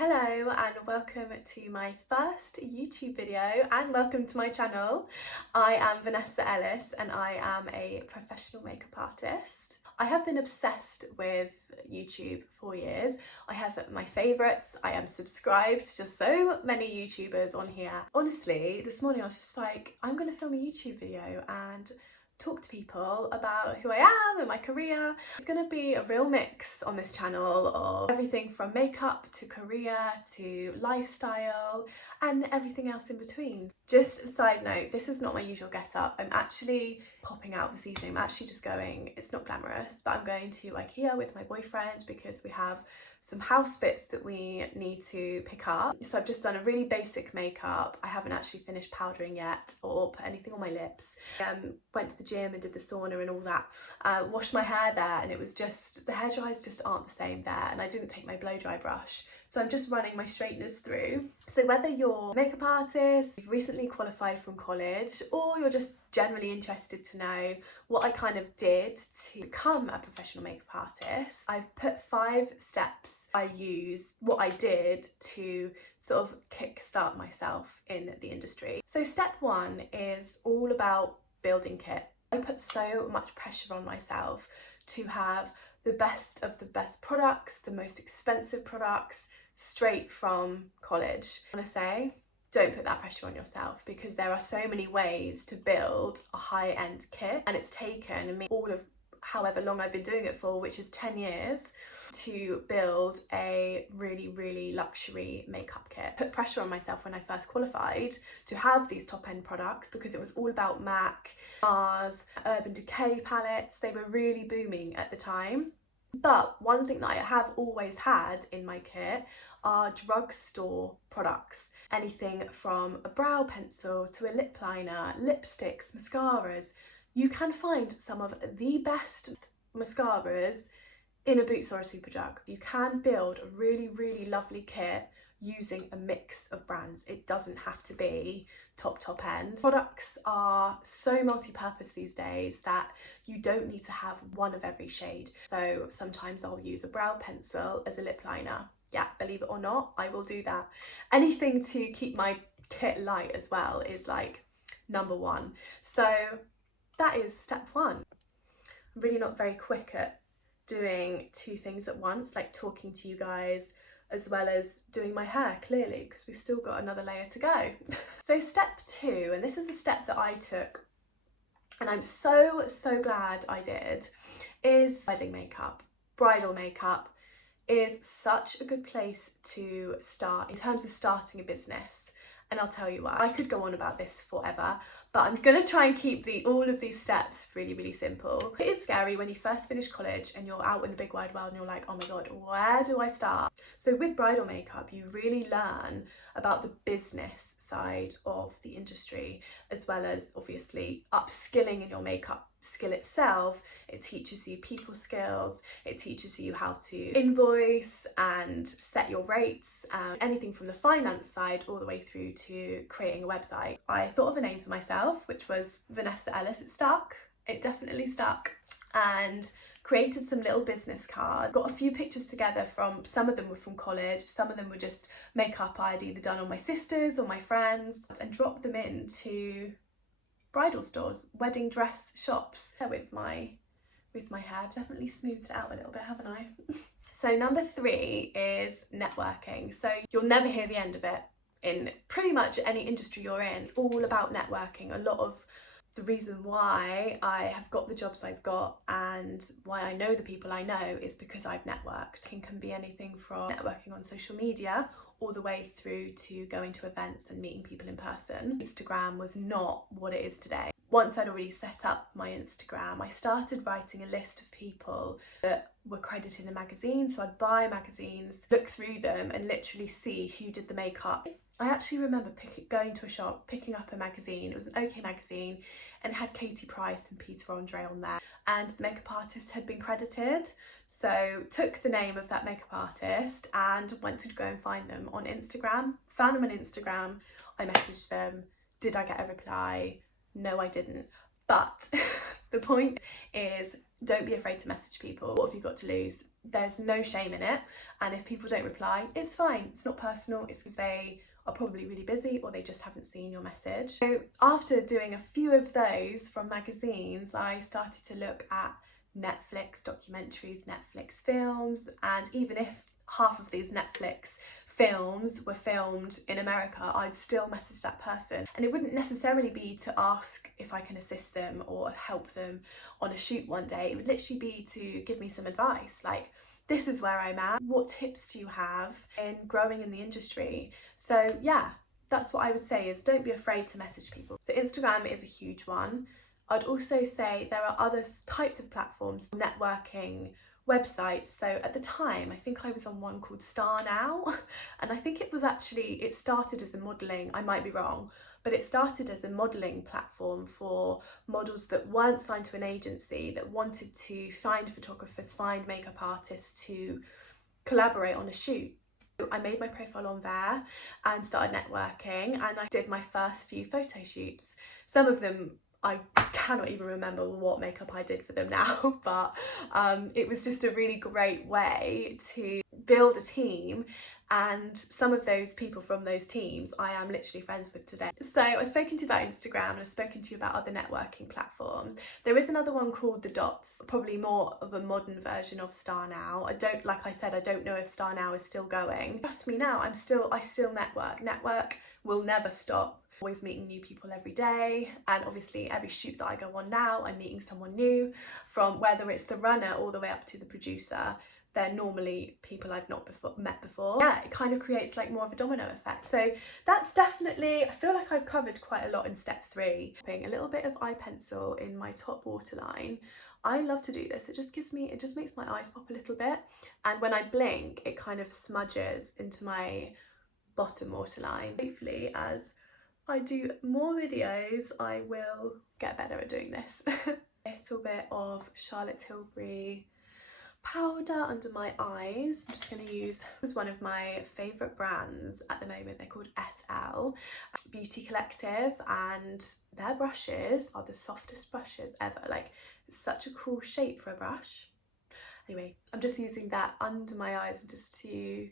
Hello and welcome to my first YouTube video and welcome to my channel. I am Vanessa Elles and I am a professional makeup artist. I have been obsessed with YouTube for years. I have my favourites, I am subscribed to so many YouTubers on here. Honestly, this morning I was just like, I'm going to film a YouTube video and talk to people about who I am and my career. It's going to be a real mix on this channel of everything from makeup to career to lifestyle and everything else in between. Just a side note, this is not my usual get-up. I'm actually popping out this evening. I'm actually just going, it's not glamorous, but I'm going to IKEA with my boyfriend because we have some house bits that we need to pick up. So I've just done a really basic makeup. I haven't actually finished powdering yet or put anything on my lips. Went to the gym and did the sauna and all that. Washed my hair there and it was just, the hair dryers just aren't the same there, and I didn't take my blow dry brush. So I'm just running my straighteners through. So whether you're a makeup artist, you've recently qualified from college, or you're just generally interested to know what I kind of did to become a professional makeup artist, I've put 5 steps I use, what I did to sort of kickstart myself in the industry. So step 1 is all about building kit. I put so much pressure on myself to have the best of the best products, the most expensive products, straight from college. I want to say, don't put that pressure on yourself because there are so many ways to build a high-end kit, and it's taken me all of however long I've been doing it for, which is 10 years, to build a really luxury makeup kit. Put pressure on myself when I first qualified to have these top-end products because it was all about MAC, Mars, Urban Decay palettes. They were really booming at the time. But one thing that I have always had in my kit are drugstore products. Anything from a brow pencil to a lip liner, lipsticks, mascaras. You can find some of the best mascaras in a Boots or a Superdrug. You can build a really lovely kit using a mix of brands. It doesn't have to be top end. Products are so multi-purpose these days that you don't need to have one of every shade. So sometimes I'll use a brow pencil as a lip liner. Yeah, believe it or not, I will do that. Anything to keep my kit light as well is like number 1. So that is step 1. I'm really not very quick at doing 2 things at once, like talking to you guys as well as doing my hair, clearly, because we've still got another layer to go. So step 2, and this is a step that I took and I'm so glad I did, is wedding makeup. Bridal makeup is such a good place to start in terms of starting a business. And I'll tell you why. I could go on about this forever, but I'm gonna try and keep all of these steps really simple. It is scary when you first finish college and you're out in the big wide world and you're like, oh my God, where do I start? So with bridal makeup, you really learn about the business side of the industry, as well as obviously upskilling in your makeup skill itself. It teaches you people skills, it teaches you how to invoice and set your rates, anything from the finance side all the way through to creating a website. I thought of a name for myself, which was Vanessa Elles. It stuck, it definitely stuck, and created some little business cards. Got a few pictures together from, some of them were from college, some of them were just makeup I'd either done on my sisters or my friends, and dropped them into bridal stores, wedding dress shops. With my hair, I've definitely smoothed it out a little bit, haven't I? So number 3 is networking. So you'll never hear the end of it in pretty much any industry you're in. It's all about networking. A lot of the reason why I have got the jobs I've got and why I know the people I know is because I've networked. It can be anything from networking on social media all the way through to going to events and meeting people in person. Instagram was not what it is today. Once I'd already set up my Instagram, I started writing a list of people that were credited in magazines. So I'd buy magazines, look through them and literally see who did the makeup. I actually remember going to a shop, picking up a magazine. It was an OK magazine and it had Katie Price and Peter Andre on there, and the makeup artist had been credited. So took the name of that makeup artist and went to go and find them on Instagram. Found them on Instagram, I messaged them. Did I get a reply? No, I didn't. But the point is, don't be afraid to message people. What have you got to lose? there's no shame in it, and if people don't reply, it's fine. It's not personal. It's because they are probably really busy or they just haven't seen your message. So after doing a few of those from magazines, I started to look at Netflix documentaries, Netflix films, and even if half of these Netflix films were filmed in America, I'd still message that person. And it wouldn't necessarily be to ask if I can assist them or help them on a shoot one day. It would literally be to give me some advice, like, this is where I'm at, what tips do you have in growing in the industry? So yeah, that's what I would say, is don't be afraid to message people. So Instagram is a huge one. I'd also say there are other types of platforms, networking websites. So at the time, I think I was on one called Star Now, and I think it started as a modelling, I might be wrong, but it started as a modelling platform for models that weren't signed to an agency, that wanted to find photographers, find makeup artists to collaborate on a shoot. I made my profile on there and started networking, and I did my first few photo shoots. Some of them I cannot even remember what makeup I did for them now, but it was just a really great way to build a team, and some of those people from those teams I am literally friends with today. So I've spoken to you about Instagram and I've spoken to you about other networking platforms. There is another one called The Dots, probably more of a modern version of Star Now. Like I said, I don't know if Star Now is still going. Trust me now, I still network. Network will never stop. Always meeting new people every day, and obviously every shoot that I go on now, I'm meeting someone new, from whether it's the runner all the way up to the producer. They're normally people I've not met before. Yeah, it kind of creates like more of a domino effect. So that's definitely, I feel like I've covered quite a lot in step 3. Putting a little bit of eye pencil in my top waterline. I love to do this. It just makes my eyes pop a little bit, and when I blink, it kind of smudges into my bottom waterline. Hopefully, as I do more videos, I will get better at doing this. A little bit of Charlotte Tilbury powder under my eyes. I'm just going to use, this is one of my favourite brands at the moment. They're called Et Al. Beauty Collective, and their brushes are the softest brushes ever. Like, it's such a cool shape for a brush. Anyway, I'm just using that under my eyes just to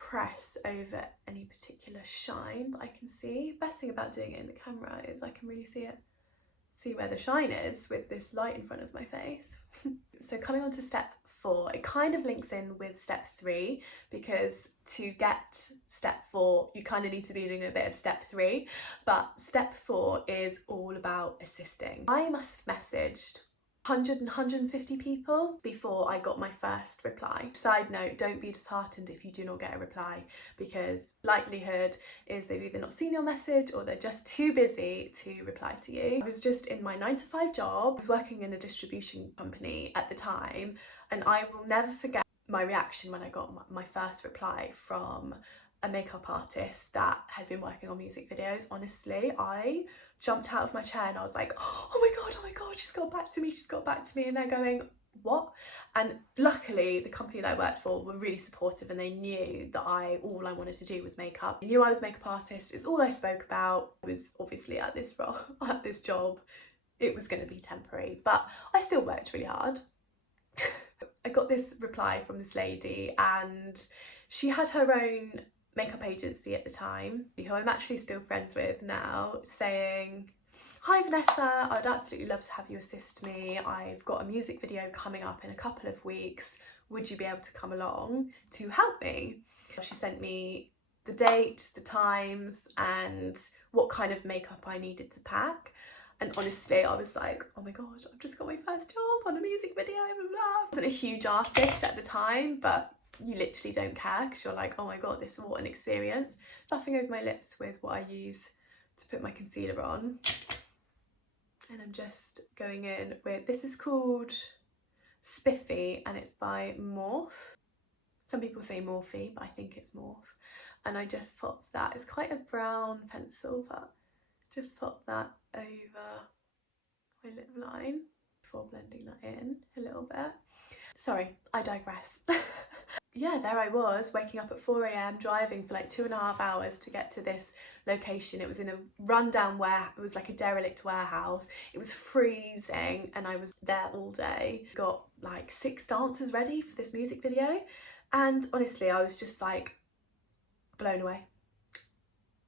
press over any particular shine that I can see. Best thing about doing it in the camera is I can really see where the shine is with this light in front of my face. So coming on to step 4, it kind of links in with step 3, because to get step 4 you kind of need to be doing a bit of step 3, but step 4 is all about assisting. I must have messaged 150 people before I got my first reply. Side note, don't be disheartened if you do not get a reply, because likelihood is they've either not seen your message or they're just too busy to reply to you. I was just in my 9-to-5 job. I was working in a distribution company at the time, and I will never forget my reaction when I got my first reply from a makeup artist that had been working on music videos. Honestly, I jumped out of my chair and I was like, oh my god, she's got back to me, and they're going, what? And luckily the company that I worked for were really supportive, and they knew that all I wanted to do was makeup. They knew I was a makeup artist, it's all I spoke about. I was obviously at this job, it was going to be temporary, but I still worked really hard. I got this reply from this lady, and she had her own makeup agency at the time, who I'm actually still friends with now, saying, hi Vanessa, I'd absolutely love to have you assist me. I've got a music video coming up in a couple of weeks. Would you be able to come along to help me? She sent me the date, the times, and what kind of makeup I needed to pack. And honestly, I was like, oh my god, I've just got my first job on a music video, blah, blah. I wasn't a huge artist at the time, but you literally don't care, because you're like, oh my god, what an experience. Buffing over my lips with what I use to put my concealer on. And I'm just going in with, this is called Spiffy, and it's by Morphe. Some people say Morphe, but I think it's Morphe. And I just popped that, it's quite a brown pencil, but just pop that over my lip line before blending that in a little bit. Sorry, I digress. yeah, there I was, waking up at 4 a.m, driving for like 2.5 hours to get to this location. It was in a rundown it was like a derelict warehouse. It was freezing and I was there all day. Got like 6 dancers ready for this music video. And honestly, I was just like blown away.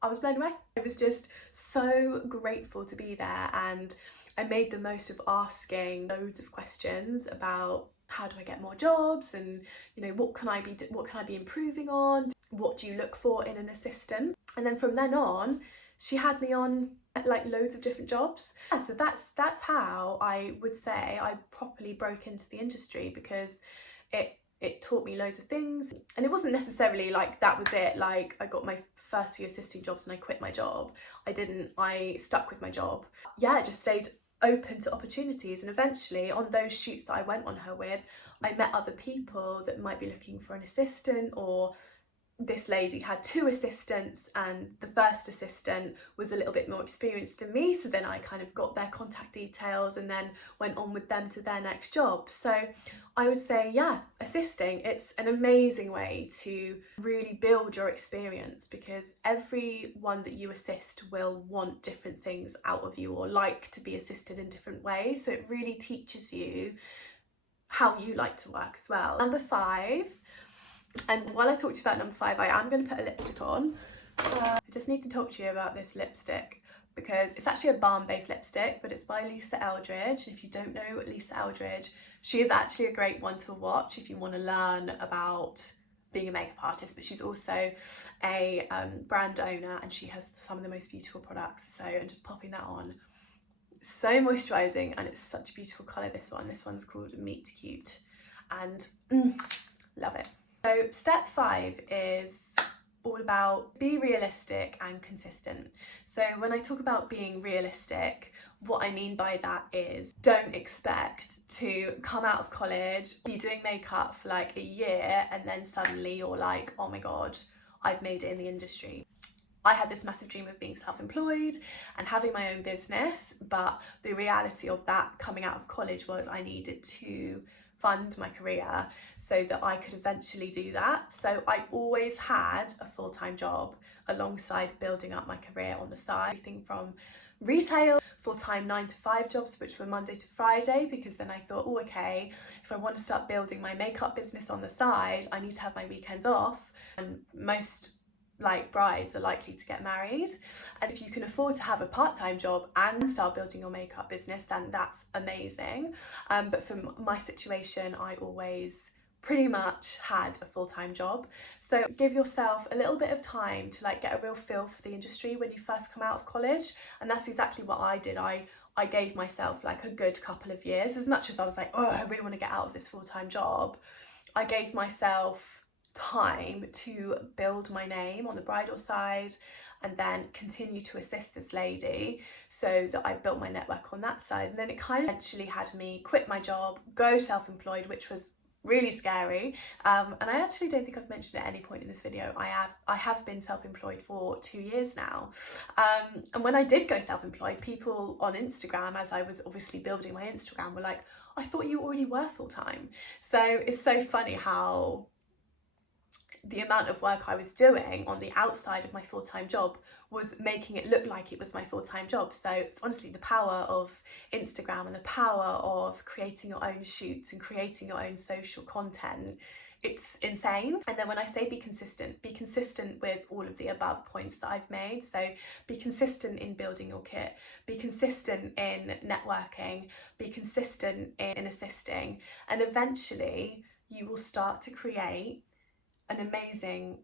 I was blown away. I was just so grateful to be there, and I made the most of asking loads of questions about how do I get more jobs, and you know, what can I be improving on, what do you look for in an assistant? And then from then on, she had me on like loads of different jobs. Yeah, so that's how I would say I properly broke into the industry, because it taught me loads of things. And it wasn't necessarily like that was it, like I got my first few assisting jobs and I quit my job. I stuck with my job. Yeah, I just stayed open to opportunities, and eventually on those shoots that I went on her with, I met other people that might be looking for an assistant, or this lady had 2 assistants and the first assistant was a little bit more experienced than me, so then I kind of got their contact details and then went on with them to their next job. So I would say, yeah, assisting, it's an amazing way to really build your experience, because everyone that you assist will want different things out of you or like to be assisted in different ways. So it really teaches you how you like to work as well. Number 5, and while I talk to you about number 5, I am going to put a lipstick on. I just need to talk to you about this lipstick, because it's actually a balm-based lipstick, but it's by Vanessa Elles. If you don't know Vanessa Elles, she is actually a great one to watch if you want to learn about being a makeup artist, but she's also a brand owner, and she has some of the most beautiful products. So I'm just popping that on. So moisturising, and it's such a beautiful colour, this one's called Meet Cute, and love it. So step 5 is all about be realistic and consistent. So when I talk about being realistic, what I mean by that is don't expect to come out of college, be doing makeup for like a year, and then suddenly you're like, oh my god, I've made it in the industry. I had this massive dream of being self-employed and having my own business, but the reality of that coming out of college was I needed to fund my career so that I could eventually do that. So I always had a full-time job alongside building up my career on the side. Everything from retail, full-time 9-to-5 jobs, which were Monday to Friday, because then I thought, oh, okay, if I want to start building my makeup business on the side, I need to have my weekends off. And most like brides are likely to get married, and if you can afford to have a part-time job and start building your makeup business, then that's amazing. But for my situation, I always pretty much had a full-time job. So give yourself a little bit of time to like get a real feel for the industry when you first come out of college, and that's exactly what I did. I gave myself like a good couple of years. As much as I was like, oh, I really want to get out of this full-time job, I gave myself time to build my name on the bridal side and then continue to assist this lady, so that I built my network on that side. And then it kind of eventually had me quit my job, go self-employed, which was really scary, and I actually don't think I've mentioned at any point in this video, I have been self-employed for 2 years now, and when I did go self-employed, people on Instagram, as I was obviously building my Instagram, were like, I thought you already were full-time. So it's so funny how the amount of work I was doing on the outside of my full-time job was making it look like it was my full-time job. So it's honestly the power of Instagram and the power of creating your own shoots and creating your own social content. It's insane. And then when I say be consistent with all of the above points that I've made. So be consistent in building your kit, be consistent in networking, be consistent in assisting, and eventually you will start to create an amazing,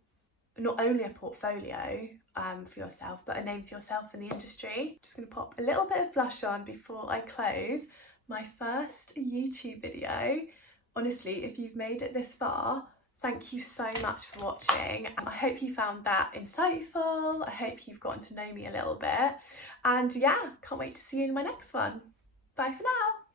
not only a portfolio for yourself, but a name for yourself in the industry. Just gonna pop a little bit of blush on before I close. My first YouTube video. Honestly, if you've made it this far, thank you so much for watching. I hope you found that insightful. I hope you've gotten to know me a little bit. And yeah, can't wait to see you in my next one. Bye for now.